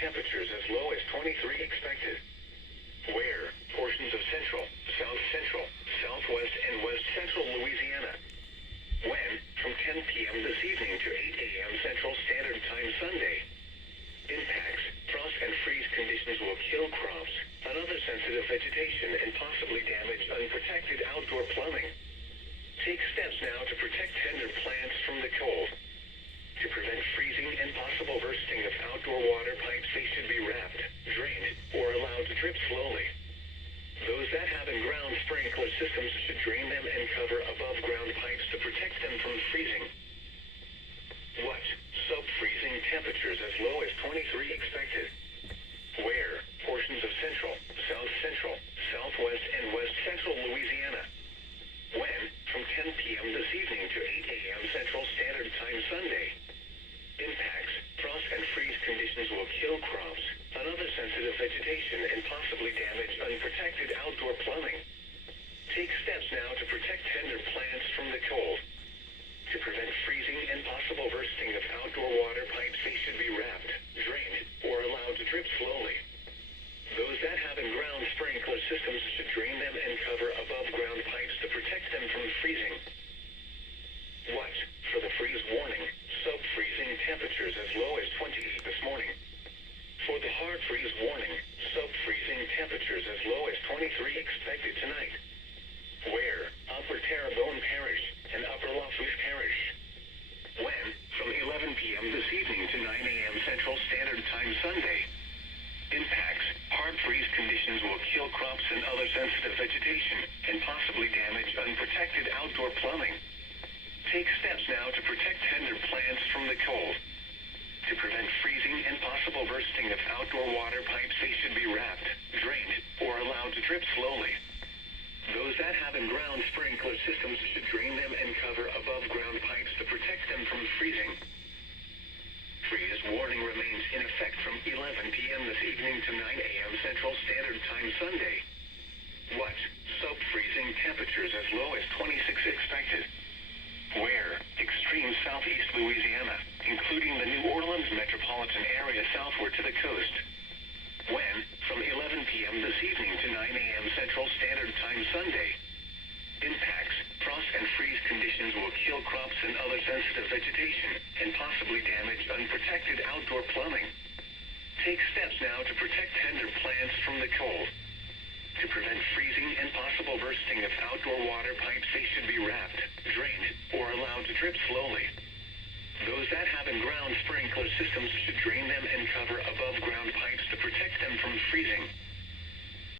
temperatures as low as 23 expected. Where? Portions of central, south central, southwest, and west central Louisiana. When? From 10 p.m. this evening to 8 a.m. Central Standard Time Sunday. Impacts: frost and freeze conditions will kill crops and other sensitive vegetation and possibly damage unprotected outdoor plumbing. Take steps now to protect tender plants from the cold. To prevent freezing and possible bursting of outdoor water pipes, they should be wrapped, drained, or allowed to drip slowly. Those that have in-ground sprinkler systems should drain them and cover above-ground pipes to protect them from freezing. What? Sub-freezing temperatures as low as 23 expected. Where? Portions of central, south central, southwest, and west central Louisiana. When? From 10 p.m. this evening to 8 a.m. Central Standard Time Sunday. Impacts: frost and freeze conditions will kill crops and other sensitive vegetation and possibly damage unprotected outdoor plumbing. Take steps now to protect tender plants from the cold. To prevent freezing and possible bursting of outdoor water pipes, they should be wrapped, drained, or allowed to drip slowly. Those that have in-ground sprinkler systems should drain them and cover above-ground pipes to protect them from freezing. What? For the freeze warning, sub-freezing temperatures as low as 28 this morning. For the hard freeze warning, sub-freezing temperatures as low as 23 expected tonight. Where? Upper Terrebonne Parish and Upper Lafourche Parish. When? From 11 p.m. this evening to 9 a.m. Central Standard Time Sunday. Impacts: hard freeze conditions will kill crops and other sensitive vegetation and possibly damage unprotected outdoor plumbing. Take steps now to protect tender plants from the cold. To prevent freezing and possible bursting of outdoor water pipes, they should be wrapped, drained, or allowed to drip slowly. Those that have in-ground sprinkler systems should drain them and cover above-ground pipes to protect them from freezing. Freeze warning remains in effect from 11 p.m. this evening to 9 a.m. Central Standard Time Sunday. What? Sub-freezing temperatures as low as 26 expected. Where? Extreme southeast Louisiana, including the New Orleans metropolitan area southward to the coast. When? From 11 p.m. this evening to 9 a.m. Central Standard Time Sunday. Impacts: frost and freeze conditions will kill crops and other sensitive vegetation and possibly damage unprotected outdoor plumbing. Take steps now to protect tender plants from the cold. To prevent freezing and possible bursting of outdoor water pipes, they should be wrapped, drained, or allowed to drip slowly. Those that have in-ground sprinkler systems should drain them and cover above-ground pipes to protect them from freezing.